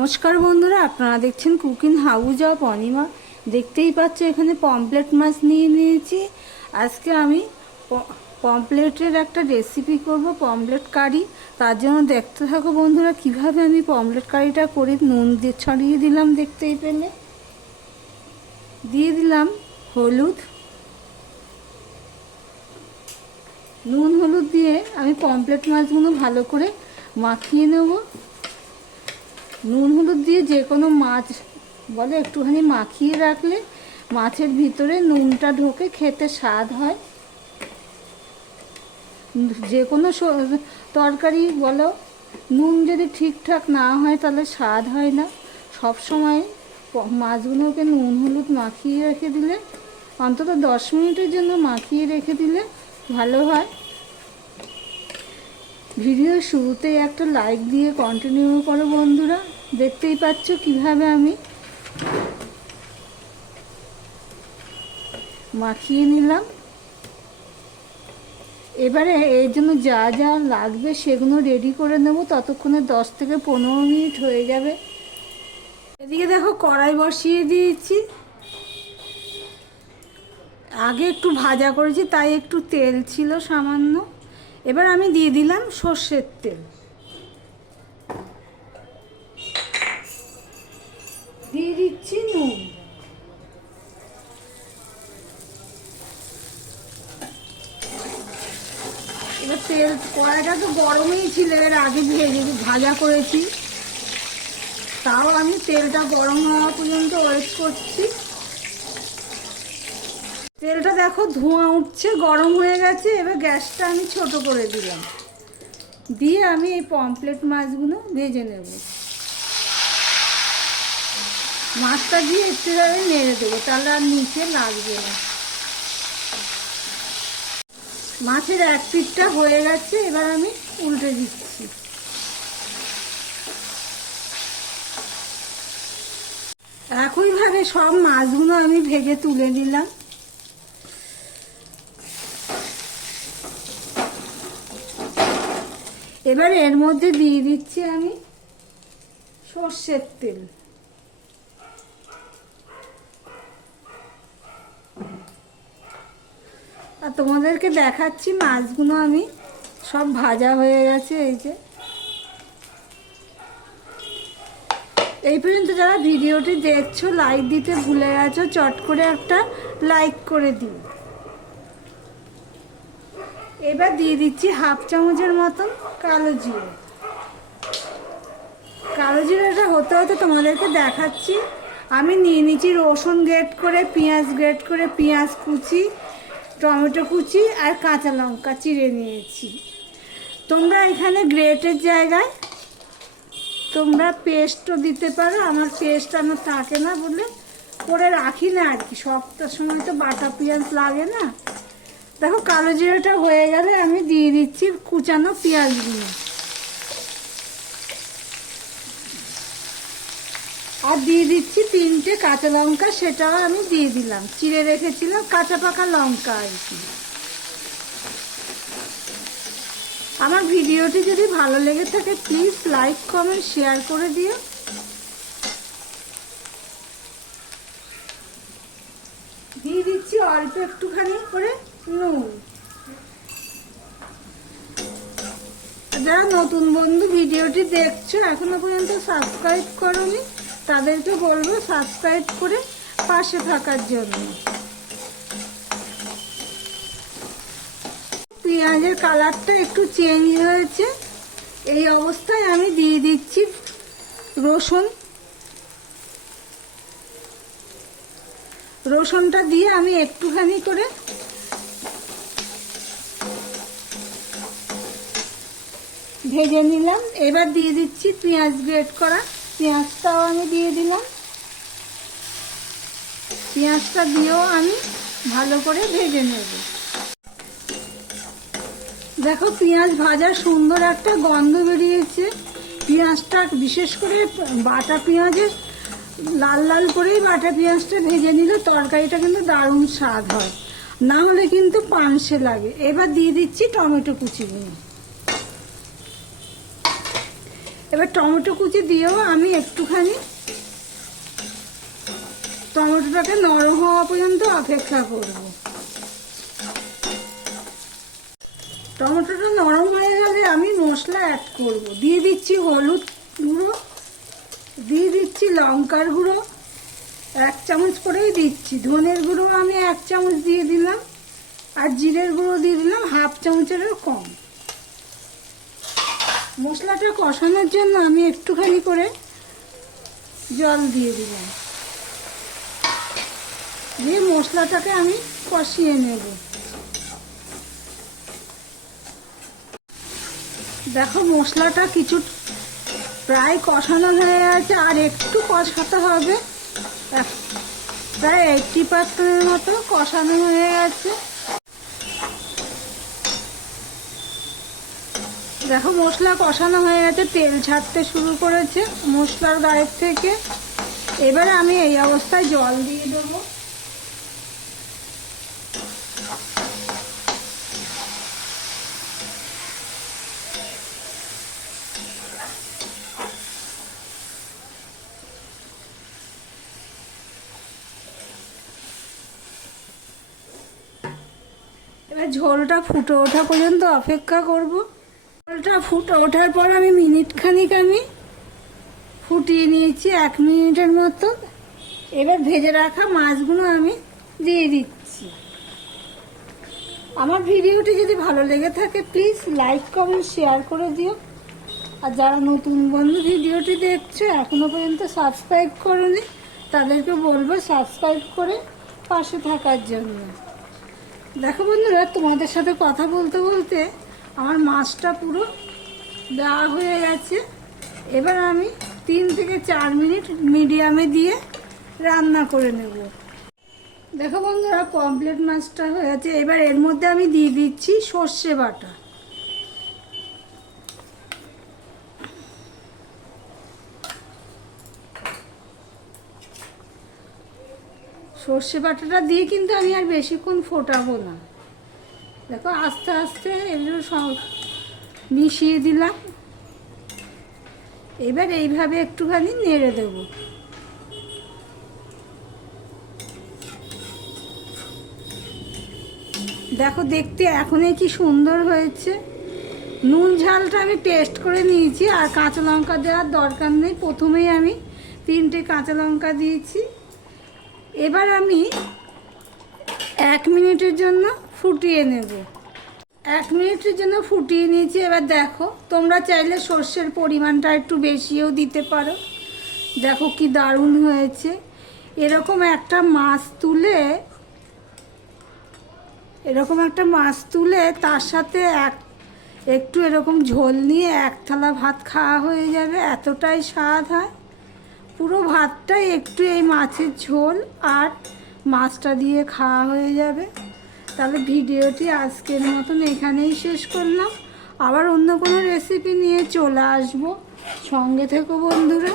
নমস্কার বন্ধুরা, আপনারা দেখছেন কুকিং হাউজ অফ অনিমা। দেখতেই পাচ্ছ এখানে পমপ্লেট মাছ নিয়ে নিয়েছি। আজকে আমি পমপ্লেটের একটা রেসিপি করব পমপ্লেট কারি। তার জন্য দেখতে থাকো বন্ধুরা, কীভাবে আমি পমপ্লেট কারিটা করি। নুন দিয়ে ছড়িয়ে দিলাম দেখতেই পেলে। দিয়ে দিলাম হলুদ। নুন হলুদ দিয়ে আমি পমপ্লেট মাছগুলো ভালো করে মাখিয়ে নেব। নুন হলুদ দিয়ে যে কোনো মাছ, বলে একটুখানি মাখিয়ে রাখলে মাছের ভিতরে নুনটা ঢোকে, খেতে স্বাদ হয়। যে কোনো তরকারি বলো, নুন যদি ঠিকঠাক না হয় তাহলে স্বাদ হয় না। সব সময় মাছগুলোকে নুন হলুদ মাখিয়ে রেখে দিলে, অন্তত দশ মিনিটের জন্য মাখিয়ে রেখে দিলে ভালো হয়। ভিডিও শুরুতেই একটা লাইক দিয়ে কন্টিনিউ করো বন্ধুরা। দেখতেই পাচ্ছ কীভাবে আমি মাখিয়ে নিলাম। এবারে এর জন্য যা যা লাগবে সেগুলো রেডি করে নেব। ততক্ষণে দশ থেকে পনেরো মিনিট হয়ে যাবে। এদিকে দেখো কড়াই বসিয়ে দিয়েছি। আগে একটু ভাজা করেছি, তাই একটু তেল ছিল সামান্য। এবার আমি দিয়ে দিলাম সর্ষের তেল। এবার তেল কড়াইটা তো গরমই ছিল, এর আগে ভেজে ভাজা করেছি, তাও আমি তেলটা গরম হওয়া পর্যন্ত ওয়েট করছি। তেলটা দেখো ধোঁয়া উঠছে, গরম হয়ে গেছে, এবার গ্যাসটা আমি ছোট করে দিলাম। দিয়ে আমি এই পমপ্লেট মাছগুলো ভেজে নেব। মাছটা দিয়ে একটু আমি নেড়ে দেবো, তাহলে আর নিচে লাগবে না। মাছের এক পিঠটা হয়ে গেছে, এবার আমি উল্টে দিচ্ছি। একইভাবে সব মাছগুলো আমি ভেজে তুলে দিলাম এবার এর মধ্যে দিয়ে দিচ্ছি আমি সর্ষের তেল। আর তোমাদেরকে দেখাচ্ছি মাছগুলো আমি। সব ভাজা হয়ে গেছে, এই যে। এই পর্যন্ত যারা ভিডিওটি দেখছ লাইক দিতে ভুলে গেছো, চট করে একটা লাইক করে দিও। এবার দিয়ে দিচ্ছি হাফ চামচের মতন কালো জিরে। কালো জিরাটা হতে হতে তোমাদেরকে দেখাচ্ছি। আমি নিয়ে নিচ্ছি রসুন গ্রেট করে, পেঁয়াজ গ্রেট করে, পেঁয়াজ কুচি টমেটো কুচি আর কাঁচা লঙ্কা চিড়ে নিয়েছি। তোমরা এখানে গ্রেটের জায়গায় তোমরা পেস্টও দিতে পারো। আমার পেস্ট আমার থাকে না বলে করে রাখি না আর কি। সপ্তাহ সময় তো বাটা পেঁয়াজ লাগে না। দেখো, কালো জিরাটা হয়ে গেলে আমি দিয়ে দিচ্ছি কুচানো পেঁয়াজগুলো। আর দিয়ে দিচ্ছি তিনটে কাঁচা লঙ্কা, সেটাও আমি দিয়ে দিলাম। চিড়ে রেখেছিলাম কাঁচা পাকা লঙ্কা আর কি। আমার ভিডিওটি যদি ভালো লেগে থাকে প্লিজ লাইক কমেন্ট শেয়ার করে দিও। দিয়ে দিচ্ছি অল্প একটুখানি করে নুন। যারা নতুন বন্ধু ভিডিওটি দেখছ, এখনও পর্যন্ত সাবস্ক্রাইব করোনি তাদেরকে বলব সাবস্ক্রাইব করে পাশে থাকার জন্য। পেঁয়াজের কালারটা একটু চেঞ্জ হয়েছে। এই অবস্থায় আমি দিয়ে দিচ্ছি রসুন। রসুনটা দিয়ে আমি একটুখানি করে ভেজে নিলাম। এবার দিয়ে দিচ্ছি পেঁয়াজ গ্রেট করা। পেঁয়াজটাও আমি দিয়ে দিলাম। পেঁয়াজটা দিয়েও আমি ভালো করে ভেজে নেব। দেখো পেঁয়াজ ভাজার সুন্দর একটা গন্ধ বেরিয়েছে। পেঁয়াজটা বিশেষ করে বাটা পেঁয়াজের লাল লাল করেই বাটা পেঁয়াজটা ভেজে নিলে তরকারিটা কিন্তু দারুণ স্বাদ হয়। না হলে কিন্তু পানসে লাগে। এবার দিয়ে দিচ্ছি টমেটো কুচি কুচিগুলো এবার টমেটো কুচি দিয়েও আমি একটুখানি টমেটোটাকে নরম হওয়া পর্যন্ত অপেক্ষা করব। টমেটোটা নরম হয়ে গেলে আমি মশলা অ্যাড করব। দিয়ে দিচ্ছি হলুদ গুঁড়ো, দিয়ে দিচ্ছি লঙ্কার গুঁড়ো, এক চামচ করেই দিচ্ছি। ধনের গুঁড়ো আমি এক চামচ দিয়ে দিলাম আর জিরের গুঁড়ো দিয়ে দিলাম হাফ চামচেরও কম। মশলাটা কষানোর জন্য আমি একটুখানি করে জল দিয়ে দিলাম। দিয়ে মশলাটাকে আমি কষিয়ে নেব। দেখো মশলাটা কিছু প্রায় কষানো হয়ে গেছে, আর একটু কষাতে হবে। প্রায় এইটটি পার্সেন্টের মতো কষানো হয়ে গেছে। দেখো, মশলা কষানো হয়ে গেছে, তেল ছাড়তে শুরু করেছে মশলার গায়ের থেকে। এবারে আমি এই অবস্থায় জল দিয়ে দেবো। এবার ঝোলটা ফুটে ওঠা পর্যন্ত অপেক্ষা করব। ঝোলটা ফুটে ওঠার পর আমি মিনিট খানিক আমি ফুটিয়ে নিয়েছি এক মিনিটের মতো এবার ভেজে রাখা মাছগুলো আমি দিয়ে দিচ্ছি। আমার ভিডিওটি যদি ভালো লেগে থাকে প্লিজ লাইক কমেন্ট শেয়ার করে দিও। আর যারা নতুন বন্ধু ভিডিওটি দেখছ, এখনও পর্যন্ত সাবস্ক্রাইব করোনি, তাদেরকে বলব সাবস্ক্রাইব করে পাশে থাকার জন্য। দেখো বন্ধুরা, তোমাদের সাথে কথা বলতে বলতে আমার মাছটা পুরো দেওয়া হয়ে গেছে। এবার আমি তিন থেকে চার মিনিট মিডিয়ামে দিয়ে রান্না করে নেব। দেখো বন্ধুরা কমপ্লিট মাছটা হয়ে গেছে। এবার এর মধ্যে আমি দিয়ে দিচ্ছি সর্ষে বাটা। সর্ষে বাটাটা দিয়ে কিন্তু আমি আর বেশিক্ষণ ফোটাবো না। দেখো, আস্তে আস্তে এগুলো সব মিশিয়ে দিলাম। এবার এইভাবে একটুখানি নেড়ে দেব। দেখো, দেখতে এখনই কি সুন্দর হয়েছে। নুন ঝালটা আমি টেস্ট করে নিয়েছি, আর কাঁচা লঙ্কা দেওয়ার দরকার নেই। প্রথমেই আমি তিনটে কাঁচা লঙ্কা দিয়েছি। এবার আমি এক মিনিটের জন্য ফুটিয়ে নেব। এক মিনিটের জন্য ফুটিয়ে নিয়েছি, এবার দেখো, তোমরা চাইলে সর্ষের পরিমাণটা একটু বেশিও দিতে পারো। দেখো কি দারুণ হয়েছে। এরকম একটা মাছ তুলে, এরকম একটা মাছ তুলে তার সাথে এক, একটু এরকম ঝোল নিয়ে এক থালা ভাত খাওয়া হয়ে যাবে, এতটাই স্বাদ হয়। পুরো ভাতটাই একটু এই মাছের ঝোল আর মাছটা দিয়ে খাওয়া হয়ে যাবে। তাহলে ভিডিওটি আজকের মতন এখানেই শেষ করলাম। আবার অন্য কোনো রেসিপি নিয়ে চলে আসব। সঙ্গে থেকো বন্ধুরা।